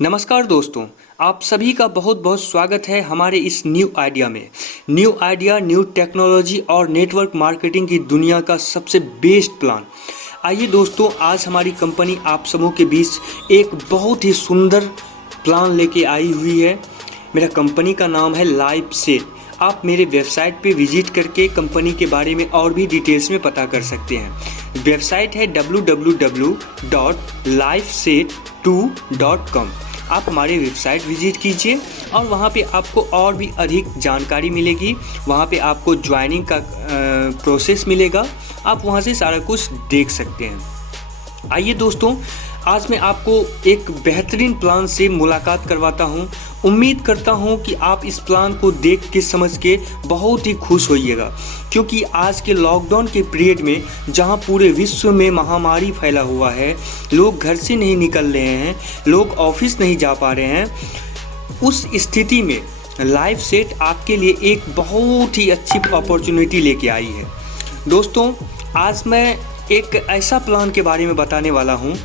नमस्कार दोस्तों, आप सभी का बहुत बहुत स्वागत है हमारे इस न्यू आइडिया में। न्यू आइडिया, न्यू टेक्नोलॉजी और नेटवर्क मार्केटिंग की दुनिया का सबसे बेस्ट प्लान। आइए दोस्तों, आज हमारी कंपनी आप सबों के बीच एक बहुत ही सुंदर प्लान लेके आई हुई है। मेरा कंपनी का नाम है लाइफसेट। आप मेरे वेबसाइट पे विजिट करके कंपनी के बारे में और भी डिटेल्स में पता कर सकते हैं। वेबसाइट है www.lifeset2.com। आप हमारे वेबसाइट विजिट कीजिए और वहाँ पे आपको और भी अधिक जानकारी मिलेगी। वहाँ पे आपको ज्वाइनिंग का प्रोसेस मिलेगा, आप वहाँ से सारा कुछ देख सकते हैं। आइए दोस्तों, आज मैं आपको एक बेहतरीन प्लान से मुलाकात करवाता हूँ। उम्मीद करता हूँ कि आप इस प्लान को देख के समझ के बहुत ही खुश होइएगा, क्योंकि आज के लॉकडाउन के पीरियड में जहाँ पूरे विश्व में महामारी फैला हुआ है, लोग घर से नहीं निकल रहे हैं, लोग ऑफिस नहीं जा पा रहे हैं, उस स्थिति में लाइफसेट आपके लिए एक बहुत ही अच्छी अपॉर्चुनिटी लेके आई है। दोस्तों, आज मैं एक ऐसा प्लान के बारे में बताने वाला हूँ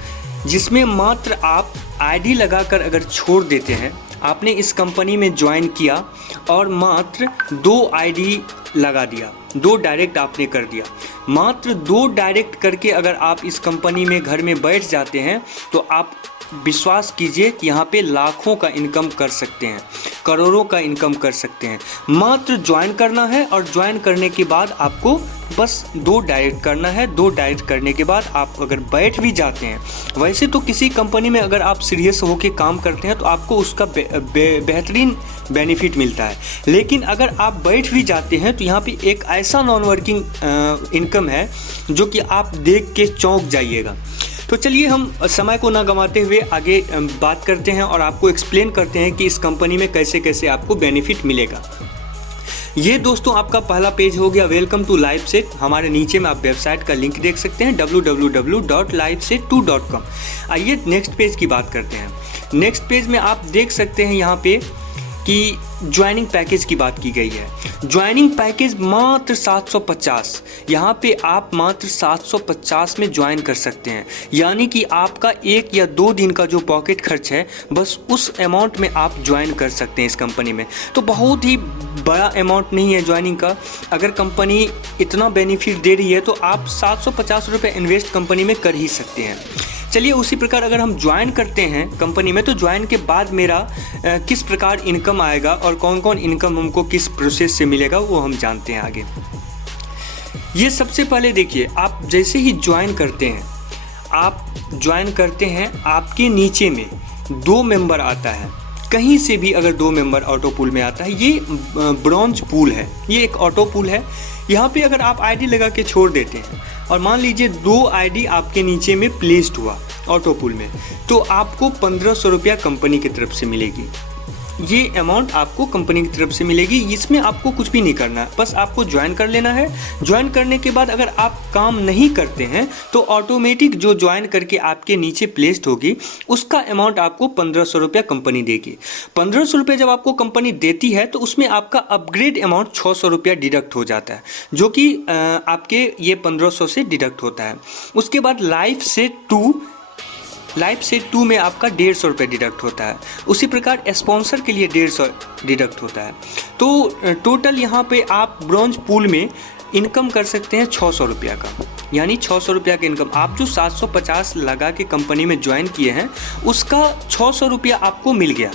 जिसमें मात्र आप आईडी लगाकर अगर छोड़ देते हैं, आपने इस कंपनी में ज्वाइन किया और मात्र 2 आईडी लगा दिया, 2 डायरेक्ट आपने कर दिया। मात्र 2 डायरेक्ट करके अगर आप इस कंपनी में घर में बैठ जाते हैं तो आप विश्वास कीजिए कि यहाँ पे लाखों का इनकम कर सकते हैं, करोड़ों का इनकम कर सकते हैं। मात्र ज्वाइन करना है और ज्वाइन करने के बाद आपको बस 2 डायरेक्ट करना है। 2 डायरेक्ट करने के बाद आप अगर बैठ भी जाते हैं, वैसे तो किसी कंपनी में अगर आप सीरियस होकर काम करते हैं तो आपको उसका बेहतरीन बेनिफिट मिलता है, लेकिन अगर आप बैठ भी जाते हैं तो यहाँ पे एक ऐसा नॉन वर्किंग इनकम है जो कि आप देख के चौंक जाइएगा। तो चलिए हम समय को ना गंवाते हुए आगे बात करते हैं और आपको एक्सप्लेन करते हैं कि इस कंपनी में कैसे कैसे आपको बेनिफिट मिलेगा। ये दोस्तों आपका पहला पेज हो गया, वेलकम टू लाइफसेट। हमारे नीचे में आप वेबसाइट का लिंक देख सकते हैं www.lifeset2.com। आइए नेक्स्ट पेज की बात करते हैं। नेक्स्ट पेज में आप देख सकते हैं यहाँ पे कि ज्वाइनिंग पैकेज की बात की गई है। ज्वाइनिंग पैकेज मात्र 750, यहाँ पे आप मात्र 750 में ज्वाइन कर सकते हैं। यानी कि आपका 1 या 2 दिन का जो पॉकेट खर्च है, बस उस अमाउंट में आप ज्वाइन कर सकते हैं इस कंपनी में। तो बहुत ही बड़ा अमाउंट नहीं है ज्वाइनिंग का। अगर कंपनी इतना बेनिफिट दे रही है तो आप 750 रुपये इन्वेस्ट कंपनी में कर ही सकते हैं। चलिए, उसी प्रकार अगर हम ज्वाइन करते हैं कंपनी में तो ज्वाइन के बाद मेरा किस प्रकार इनकम आएगा और कौन कौन इनकम हमको किस प्रोसेस से मिलेगा वो हम जानते हैं आगे। ये सबसे पहले देखिए, आप जैसे ही ज्वाइन करते हैं, आपके नीचे में 2 मेंबर आता है। कहीं से भी अगर 2 मेंबर ऑटो पूल में आता है, ये ब्रॉन्ज पूल है, ये एक ऑटो पूल है। यहाँ पे अगर आप आईडी लगा के छोड़ देते हैं और मान लीजिए 2 आईडी आपके नीचे में प्लेस्ड हुआ ऑटो पूल में, तो आपको 1500 रुपया कंपनी की तरफ से मिलेगी। ये अमाउंट आपको कंपनी की तरफ से मिलेगी। इसमें आपको कुछ भी नहीं करना है, बस आपको ज्वाइन कर लेना है। ज्वाइन करने के बाद अगर आप काम नहीं करते हैं तो ऑटोमेटिक जो ज्वाइन करके आपके नीचे प्लेस्ड होगी उसका अमाउंट आपको 1500 रुपया कंपनी देगी। 1500 रुपये जब आपको कंपनी देती है तो उसमें आपका अपग्रेड अमाउंट 600 रुपया डिडक्ट हो जाता है, जो कि आपके ये 1500 से डिडक्ट होता है। उसके बाद लाइफसेट 2 में आपका 150 रुपये डिडक्ट होता है। उसी प्रकार स्पॉन्सर के लिए 150 डिडक्ट होता है। तो टोटल यहाँ पे आप ब्रॉन्ज पूल में इनकम कर सकते हैं 600 रुपया का, यानी 600 रुपया का इनकम। आप जो 750 लगा के कंपनी में ज्वाइन किए हैं उसका 600 रुपया आपको मिल गया,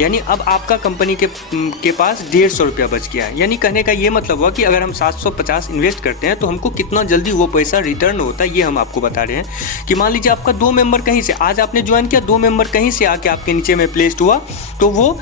यानी अब आपका कंपनी के पास 150 रुपया बच गया है। यानी कहने का ये मतलब हुआ कि अगर हम 750 इन्वेस्ट करते हैं तो हमको कितना जल्दी वो पैसा रिटर्न होता है, ये हम आपको बता रहे हैं। कि मान लीजिए आपका 2 मेंबर कहीं से, आज आपने ज्वाइन किया, 2 मेंबर कहीं से आके आपके नीचे में प्लेस्ड हुआ, तो वो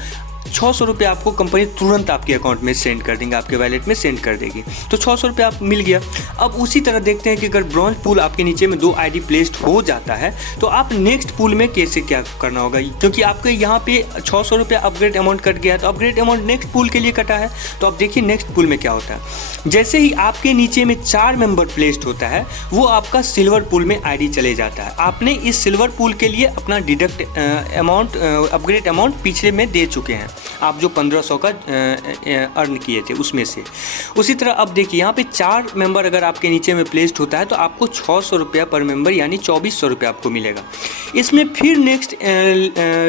600 रुपये आपको कंपनी तुरंत आपके अकाउंट में सेंड कर देंगे, आपके वैलेट में सेंड कर देगी। तो 600 रुपये आप मिल गया। अब उसी तरह देखते हैं कि अगर ब्रॉन्ज पूल आपके नीचे में 2 आईडी प्लेस्ड हो जाता है तो आप नेक्स्ट पूल में कैसे क्या करना होगा, क्योंकि आपके यहाँ पे 600 रुपये अपग्रेड अमाउंट कट गया है, तो अपग्रेड अमाउंट नेक्स्ट पूल के लिए कटा है। तो अब देखिए नेक्स्ट पूल में क्या होता है। जैसे ही आपके नीचे में 4 मेंबर प्लेस्ड होता है, वो आपका सिल्वर पूल में आईडी चले जाता है। आपने इस सिल्वर पूल के लिए अपना डिडक्ट अमाउंट, अपग्रेड अमाउंट पिछले में दे चुके हैं, आप जो 1500 का अर्न किए थे उसमें से। उसी तरह अब देखिए यहाँ पे 4 मेंबर अगर आपके नीचे में प्लेस्ड होता है तो आपको 600 रुपया पर मेंबर यानी 2400 रुपया आपको मिलेगा। इसमें फिर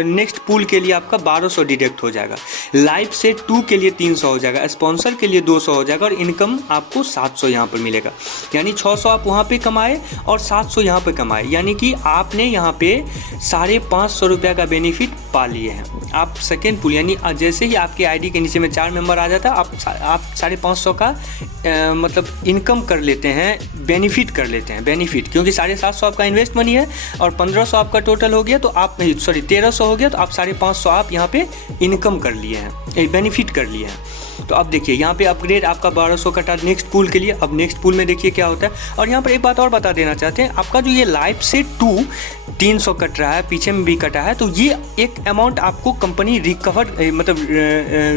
नेक्स्ट पूल के लिए आपका 1200 डिडक्ट हो जाएगा, लाइफ से 2 के लिए 300 हो जाएगा, स्पॉन्सर के लिए 200 हो जाएगा और इनकम आपको 700 यहाँ पर मिलेगा। यानी 600 आप वहाँ पे कमाए और 700 यहाँ पे कमाए, यानी कि आपने यहाँ पे 550 रुपया का बेनिफिट पा लिए हैं। आप सेकेंड पूल यानी जैसे ही आपके आईडी के नीचे में 4 मेंबर आ जाता है आप 550 का मतलब इनकम कर लेते हैं, बेनिफिट कर लेते हैं, बेनिफिट, क्योंकि 750 आपका इन्वेस्ट मनी है और 1500 आपका टोटल हो गया तो आप 1300 हो गया तो आप 550 आप यहाँ पे इनकम कर लिए हैं, बेनिफिट कर लिए हैं। तो अब देखिए यहाँ पे अपग्रेड आपका 1200 कटा नेक्स्ट पूल के लिए। अब नेक्स्ट पूल में देखिए क्या होता है। और यहाँ पर एक बात और बता देना चाहते हैं, आपका जो ये लाइफ से 300 कट रहा है, पीछे में भी कटा है, तो ये एक अमाउंट आपको कंपनी रिकवर मतलब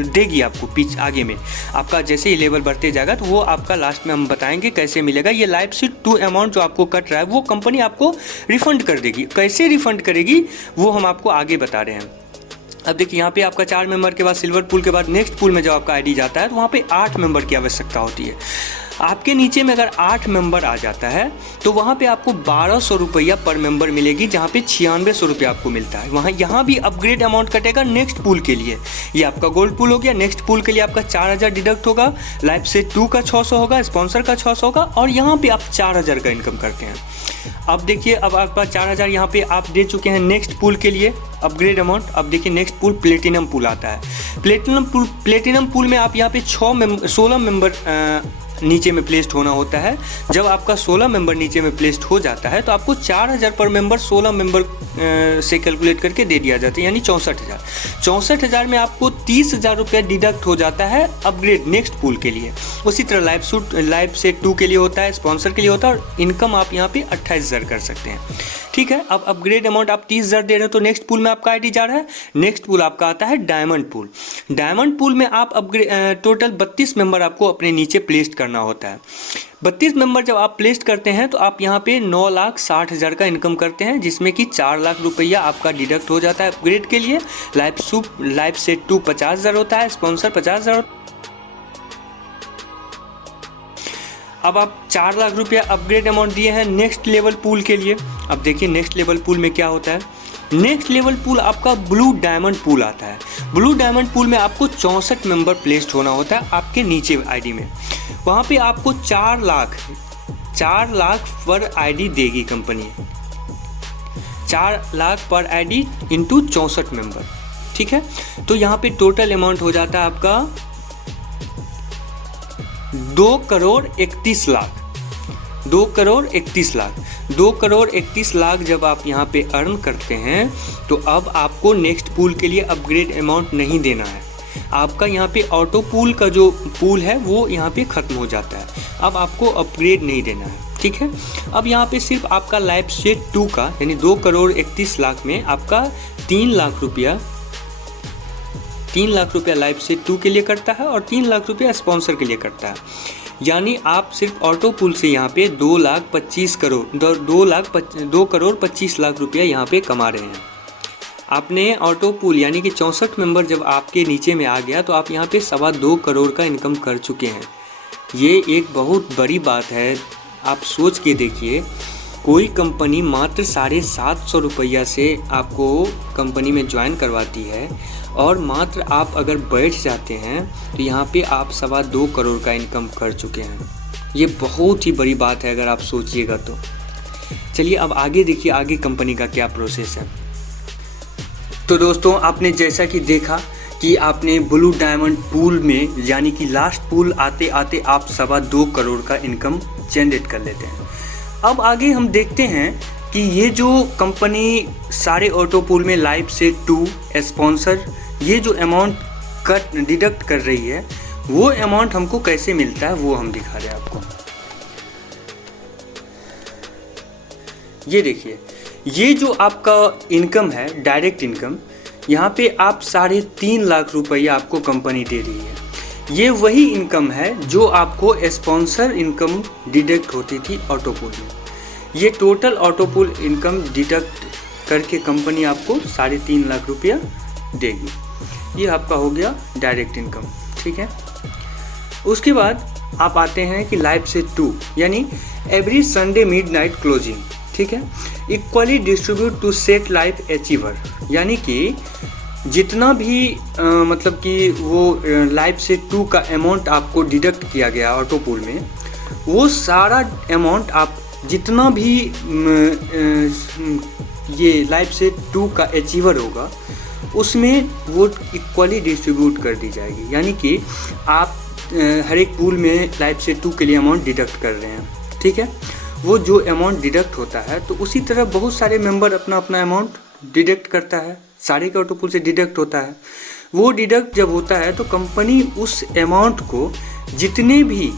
देगी आपको पीछे आगे में। आपका जैसे ही लेवल बढ़ते जाएगा तो वो आपका लास्ट में हम बताएंगे कैसे मिलेगा। ये लाइफ से 2 अमाउंट जो आपको कट रहा है वो कंपनी आपको रिफंड कर देगी। कैसे रिफंड करेगी वो हम आपको आगे बता रहे हैं। अब देखिए यहाँ पे आपका 4 मेंबर के बाद सिल्वर पूल के बाद नेक्स्ट पूल में जब आपका आईडी जाता है तो वहाँ पे 8 मेंबर की आवश्यकता होती है। आपके नीचे में अगर 8 मेंबर आ जाता है तो वहाँ पे आपको 1200 रुपया पर मेंबर मिलेगी, जहाँ पे 9600 रुपया आपको मिलता है। यहाँ भी अपग्रेड अमाउंट कटेगा नेक्स्ट पूल के लिए। ये आपका गोल्ड पूल हो गया। नेक्स्ट पूल के लिए आपका 4000 डिडक्ट होगा, लाइफ से 2 का 600 होगा, स्पॉन्सर का 600 होगा और यहाँ पे आप 4000 का इनकम करते हैं। अब देखिए अब आपके पास 4000 यहाँ पे आप दे चुके हैं नेक्स्ट पूल के लिए अपग्रेड अमाउंट। अब देखिए नेक्स्ट पूल प्लेटिनम पूल आता है। प्लेटिनम पूल में आप यहाँ पे 16 मेंबर नीचे में प्लेस्ड होना होता है। जब आपका 16 मेंबर नीचे में प्लेस्ड हो जाता है तो आपको 4000 पर मेंबर 16 मेंबर से कैलकुलेट करके दे दिया जाता है, यानी 64,000 में आपको 30,000 रुपया डिडक्ट हो जाता है अपग्रेड नेक्स्ट पूल के लिए। उसी तरह लाइफ से 2 के लिए होता है, स्पॉन्सर के लिए होता है और इनकम आप यहाँ पे 28,000 कर सकते हैं। ठीक है, अब अपग्रेड अमाउंट आप 30,000 दे रहे हो तो नेक्स्ट पूल में आपका आईडी जा रहा है। नेक्स्ट पूल आपका आता है डायमंड पूल। डायमंड पूल में आप टोटल 32 मेंबर आपको अपने नीचे प्लेस्ड करना होता है। 32 मेंबर जब आप प्लेस्ड करते हैं तो आप यहाँ पे 9,60,000 का इनकम करते हैं, जिसमें कि 4 लाख रुपया आपका डिडक्ट हो जाता है अपग्रेड के लिए। लाइफ से 2 50,000 होता है, स्पॉन्सर 50,000। अब आप 4 लाख रुपया अपग्रेड अमाउंट दिए हैं नेक्स्ट लेवल पूल के लिए। अब देखिए नेक्स्ट लेवल पूल में क्या होता है। नेक्स्ट लेवल पूल आपका ब्लू डायमंड पूल आता है। ब्लू डायमंड पूल में आपको 64 मेंबर प्लेस्ड होना होता है आपके नीचे आईडी में। वहाँ पे आपको 4 लाख पर आईडी देगी कंपनी। 4 लाख पर आईडी इंटू 64 मेंबर। ठीक है, तो यहाँ पे टोटल अमाउंट हो जाता है आपका 2,31,00,000। 2,31,00,000 जब आप यहाँ पे अर्न करते हैं तो अब आपको नेक्स्ट पूल के लिए अपग्रेड अमाउंट नहीं देना है। आपका यहाँ पे ऑटो पूल का जो पूल है वो यहाँ पे ख़त्म हो जाता है। अब आपको अपग्रेड नहीं देना है। ठीक है, अब यहाँ पे सिर्फ आपका लाइफ से 2 का यानी 2,31,00,000 में आपका 3 लाख रुपया लाइफ से 2 के लिए करता है और 3 लाख रुपया स्पॉन्सर के लिए करता है। यानी आप सिर्फ ऑटो पूल से यहाँ पे 2,25,00,000 रुपया यहाँ पे कमा रहे हैं। आपने ऑटो पूल यानी कि 64 मेंबर जब आपके नीचे में आ गया तो आप यहाँ पे 2.25 करोड़ का इनकम कर चुके हैं। ये एक बहुत बड़ी बात है। आप सोच के देखिए, कोई कंपनी मात्र 750 रुपया से आपको कंपनी में ज्वाइन करवाती है और मात्र आप अगर बैठ जाते हैं तो यहाँ पे आप 2.25 करोड़ का इनकम कर चुके हैं। ये बहुत ही बड़ी बात है अगर आप सोचिएगा तो। चलिए अब आगे देखिए, आगे कंपनी का क्या प्रोसेस है। तो दोस्तों आपने जैसा कि देखा कि आपने ब्लू डायमंड पूल में यानी कि लास्ट पूल आते आते आप 2.25 करोड़ का इनकम जनरेट कर लेते हैं। अब आगे हम देखते हैं कि ये जो कंपनी सारे ऑटो पूल में लाइफ से 2 स्पॉन्सर ये जो अमाउंट कट डिडक्ट कर रही है वो अमाउंट हमको कैसे मिलता है वो हम दिखा रहे हैं आपको। ये देखिए, ये जो आपका इनकम है डायरेक्ट इनकम, यहाँ पे आप 3.5 लाख रुपया आपको कंपनी दे रही है। ये वही इनकम है जो आपको स्पॉन्सर इनकम डिडक्ट होती थी ऑटो पूल में। ये total auto pool income deduct करके कंपनी आपको 3.5 लाख रुपया देगी। ये आपका हो गया डायरेक्ट इनकम, ठीक है। उसके बाद आप आते हैं कि लाइफ सेट 2 यानी एवरी संडे मिडनाइट क्लोजिंग, ठीक है। Equally distribute to set life achiever, यानी कि जितना भी मतलब कि वो लाइफ सेट 2 का अमाउंट आपको डिडक्ट किया गया ऑटो पूल में, वो सारा अमाउंट आप जितना भी ये लाइफ सेट 2 का अचीवर होगा उसमें वो इक्वली डिस्ट्रीब्यूट कर दी जाएगी। यानी कि आप हर एक पूल में लाइफ सेट 2 के लिए अमाउंट डिडक्ट कर रहे हैं, ठीक है। वो जो अमाउंट डिडक्ट होता है तो उसी तरह बहुत सारे मेंबर अपना अपना अमाउंट डिडक्ट करता है, सारे के ऑटो पूल से डिडक्ट होता है। वो डिडक्ट जब होता है तो कंपनी उस अमाउंट को जितने भी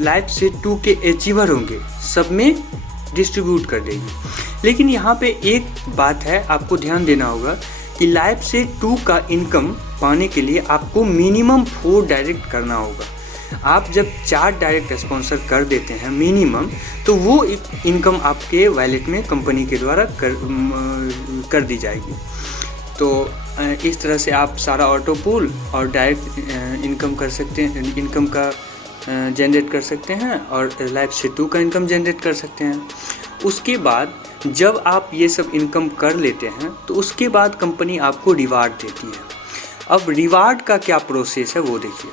लाइफ सेट 2 के अचीवर होंगे सब में डिस्ट्रीब्यूट कर देगी। लेकिन यहाँ पे एक बात है, आपको ध्यान देना होगा कि लाइफ सेट 2 का इनकम पाने के लिए आपको मिनिमम 4 डायरेक्ट करना होगा। आप जब 4 डायरेक्ट स्पॉन्सर कर देते हैं मिनिमम, तो वो इनकम आपके वैलेट में कंपनी के द्वारा कर दी जाएगी। तो इस तरह से आप सारा ऑटो पूल और डायरेक्ट इनकम कर सकते हैं, इनकम का जनरेट कर सकते हैं और लाइफ सेट 2 का इनकम जनरेट कर सकते हैं। उसके बाद जब आप ये सब इनकम कर लेते हैं तो उसके बाद कंपनी आपको रिवार्ड देती है। अब रिवार्ड का क्या प्रोसेस है वो देखिए।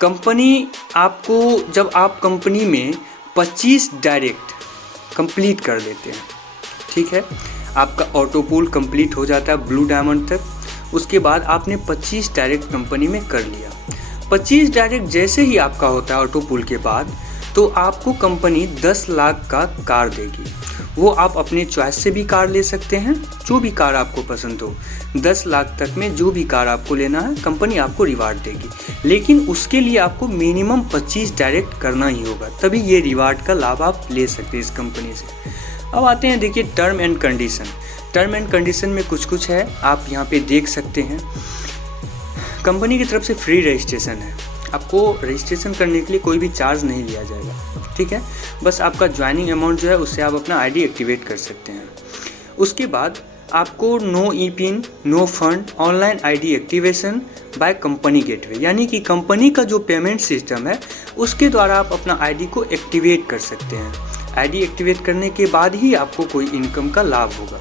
कंपनी आपको, जब आप कंपनी में 25 डायरेक्ट कंप्लीट कर लेते हैं, ठीक है, आपका ऑटो पूल कंप्लीट हो जाता है ब्लू डायमंड तक। उसके बाद आपने 25 डायरेक्ट कंपनी में कर लिया। 25 डायरेक्ट जैसे ही आपका होता है ऑटो पूल के बाद, तो आपको कंपनी 10 लाख का कार देगी। वो आप अपने चॉइस से भी कार ले सकते हैं, जो भी कार आपको पसंद हो। 10 लाख तक में जो भी कार आपको लेना है कंपनी आपको रिवार्ड देगी, लेकिन उसके लिए आपको मिनिमम 25 डायरेक्ट करना ही होगा, तभी ये रिवार्ड का लाभ आप ले सकते हैं इस कंपनी से। अब आते हैं देखिए term and condition. Term and condition में कुछ है, आप यहाँ पे देख सकते हैं। कंपनी की तरफ से फ्री रजिस्ट्रेशन है, आपको रजिस्ट्रेशन करने के लिए कोई भी चार्ज नहीं लिया जाएगा, ठीक है। बस आपका ज्वाइनिंग अमाउंट जो है उससे आप अपना आईडी एक्टिवेट कर सकते हैं। उसके बाद आपको no E pin, no fund, online ID activation by company gateway, यानी कि कंपनी का जो पेमेंट सिस्टम है उसके द्वारा आप अपना आईडी को एक्टिवेट कर सकते हैं। आईडी एक्टिवेट करने के बाद ही आपको कोई इनकम का लाभ होगा,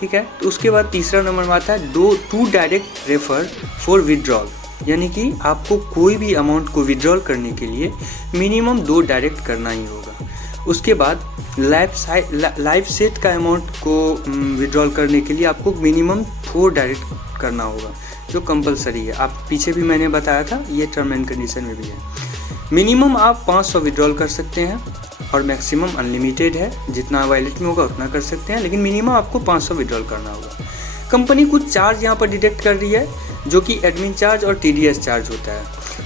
ठीक है। तो उसके बाद तीसरा नंबर में आता है 2 डायरेक्ट रेफर फॉर विड्रॉल, यानी कि आपको कोई भी अमाउंट को विड्रॉल करने के लिए मिनिमम 2 डायरेक्ट करना ही होगा। उसके बाद लाइफ सेट का अमाउंट को विड्रॉल करने के लिए आपको मिनिमम 4 डायरेक्ट करना होगा, जो कंपलसरी है। आप पीछे भी मैंने बताया था, ये टर्म एंड कंडीशन में भी है। मिनिमम आप 500 विड्रॉल कर सकते हैं और मैक्सिमम अनलिमिटेड है, जितना वैलेट में होगा उतना कर सकते हैं, लेकिन मिनिमम आपको 500 विड्रॉल करना होगा। कंपनी कुछ चार्ज यहाँ पर डिडक्ट कर रही है, जो कि एडमिन चार्ज और TDS चार्ज होता है।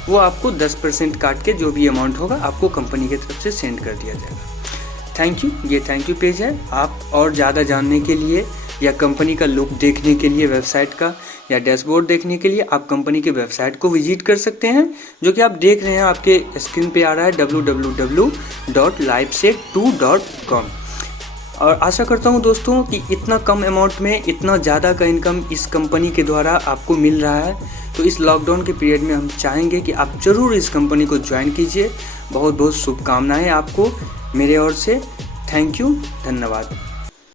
वो आपको 10% काट के जो भी अमाउंट होगा आपको कंपनी की तरफ से सेंड कर दिया जाएगा। थैंक यू, ये थैंक यू पेज है। आप और ज़्यादा जानने के लिए या कंपनी का लुक देखने के लिए वेबसाइट का या डैशबोर्ड देखने के लिए आप कंपनी के वेबसाइट को विजिट कर सकते हैं, जो कि आप देख रहे हैं, आपके स्क्रीन पे आ रहा है www.lifeset2.com। और आशा करता हूं दोस्तों कि इतना कम अमाउंट में इतना ज़्यादा का इनकम इस कंपनी के द्वारा आपको मिल रहा है। तो इस लॉकडाउन के पीरियड में हम चाहेंगे कि आप ज़रूर इस कंपनी को ज्वाइन कीजिए। बहुत बहुत शुभकामनाएं आपको मेरे ओर से। थैंक यू, धन्यवाद।